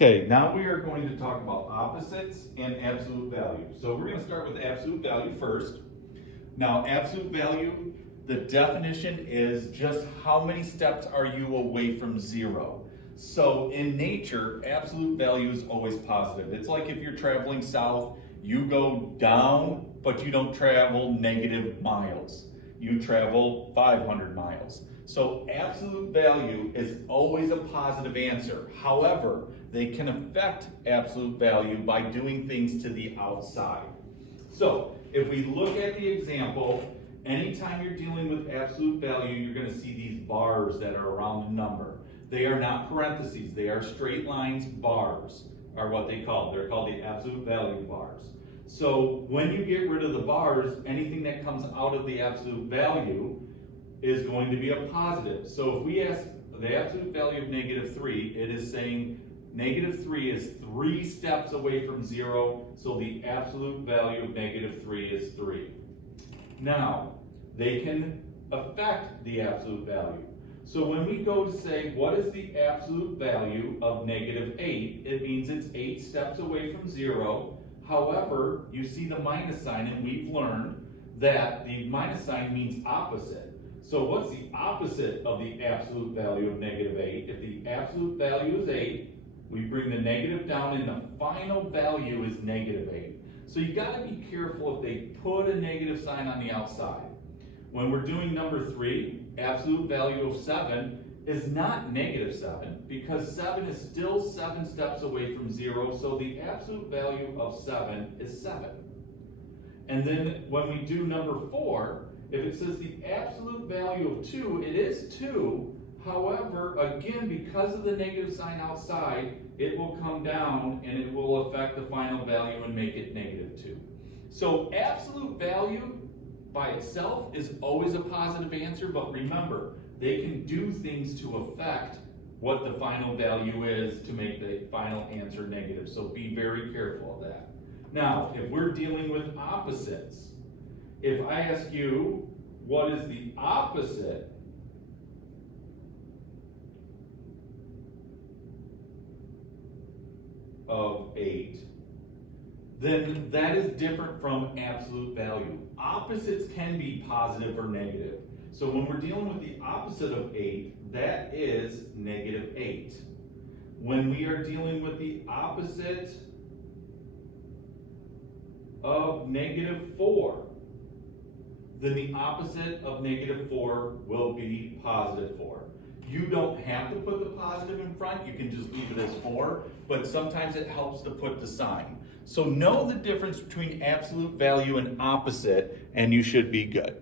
Okay, now we are going to talk about opposites and absolute value. So we're going to start with absolute value first. Now, absolute value, the definition is just how many steps are you away from zero. So in nature, absolute value is always positive. It's like if you're traveling south, you go down, but you don't travel negative miles. You travel 500 miles. So absolute value is always a positive answer. However, they can affect absolute value by doing things to the outside. So if we look at the example, anytime you're dealing with absolute value, you're going to see these bars that are around a number. They are not parentheses, they are straight lines. Bars are what they're called the absolute value bars. So when you get rid of the bars, anything that comes out of the absolute value is going to be a positive. So if we ask the absolute value of -3, it is saying -3 is 3 steps away from 0, so the absolute value of -3 is 3. Now, they can affect the absolute value. So when we go to say, what is the absolute value of -8, it means it's 8 steps away from 0. However, you see the minus sign, and we've learned that the minus sign means opposite. So what's the opposite of the absolute value of -8? If the absolute value is 8, we bring the negative down and the final value is -8. So you gotta be careful if they put a negative sign on the outside. When we're doing number 3, absolute value of 7 is not -7 because 7 is still 7 steps away from 0, so the absolute value of 7 is 7. And then when we do number 4, if it says the absolute value of 2, it is 2. However, again, because of the negative sign outside, it will come down and it will affect the final value and make it -2. So absolute value by itself is always a positive answer, but remember, they can do things to affect what the final value is to make the final answer negative. So be very careful of that. Now, if we're dealing with opposites, if I ask you, what is the opposite of 8, then that is different from absolute value. Opposites can be positive or negative. So when we're dealing with the opposite of 8, that is -8. When we are dealing with the opposite of -4, then the opposite of -4 will be +4. You don't have to put the positive in front, you can just leave it as 4, but sometimes it helps to put the sign. So know the difference between absolute value and opposite, and you should be good.